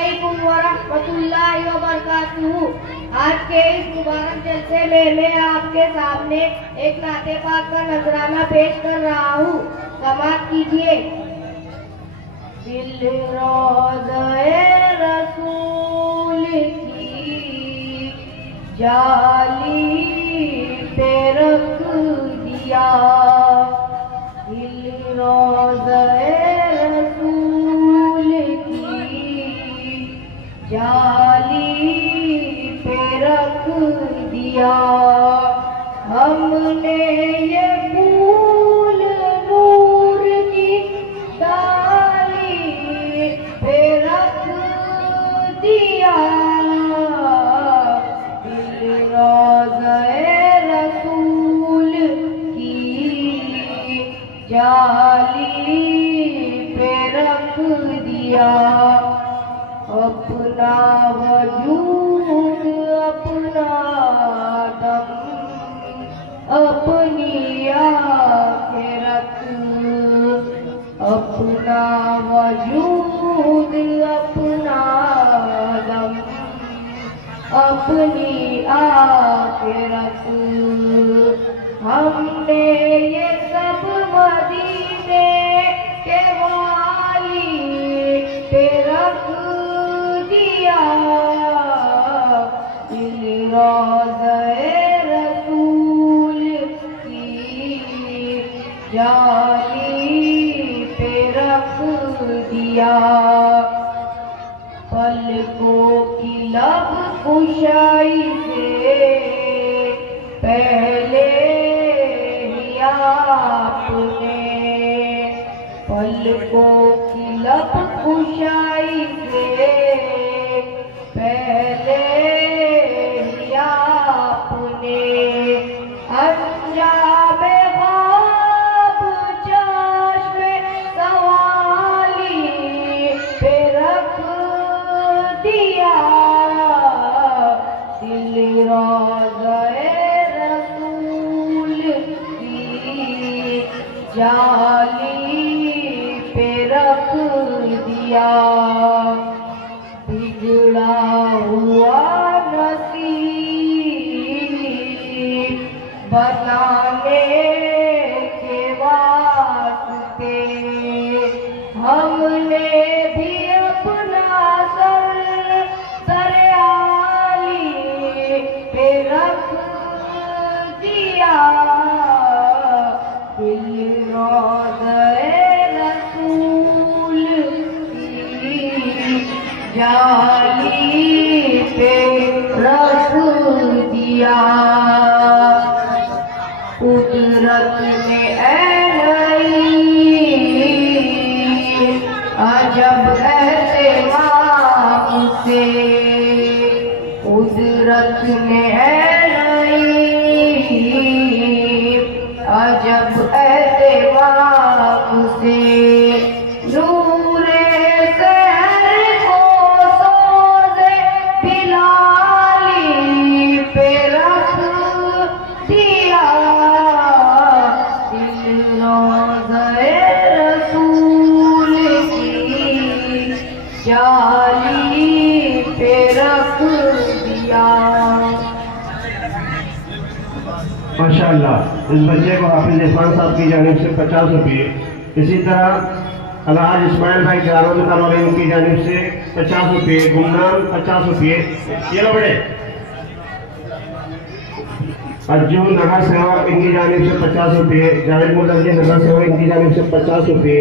علیکم ورحمۃ اللہ وبرکاتہ۔ آج کے اس مبارک جلسے میں آپ کے سامنے ایک نعت پاک کا نذرانہ پیش کر رہا ہوں، سماعت کیجیے۔ دل روضہ رسول کی جالی پہ رکھ دیا، دل روضہ رسول کی جالی پہ رکھ دیا۔ ہم نے یہ پھول نور کی ڈالی پہ رکھ دیا، دل روضہ رسول کی جالی پہ رکھ دیا۔ اپنا وجود اپنا دم اپنی آخرت، اپنا وجود اپنا دم اپنی آخرت، ہم نے یہ سب مدینے کے والی پہ رکھ دیا، دل روضہ رسول کی جالی پہ رکھ دیا۔ پلکوں کی لب کشائی سے پہلے ہی آپ نے، پلکوں کی لب کشائی سے پہلے ہی آپ نے انجام خواب چشم سوالی پہ رکھ دیا، دل روضہ رسول کی جالی پہ رکھ دیا۔ بگڑا ہوا نصیب بنانے کے واسطے ہم نے بھی اپنا سر عالی پہ رکھ دیا، دل روضہ رسول کی جالی پہ رکھ دیا۔ قدرت نے اے نئی عجب اہتمام سے، قدرت نے اے نئی عجب اہتمام سے نور سحر کو سوزے بلالی پہ رکھ دیا، دل روضہ رسول کی جالی پہ رکھ دیا۔ ماشاءاللہ، اس بچے کو حافظ عرفان صاحب کی جانب سے 50 روپے، اسی طرح الحاج اسماعیل بھائی جلالہ العلیم کی جانب سے 50 روپے، گمنام 50 روپے، یہ لو بڑے ارجن نگر سیوا ان کی جانب سے 50 روپے، جاوید ملک نگر سیوا ان کی جانب سے 50 روپے،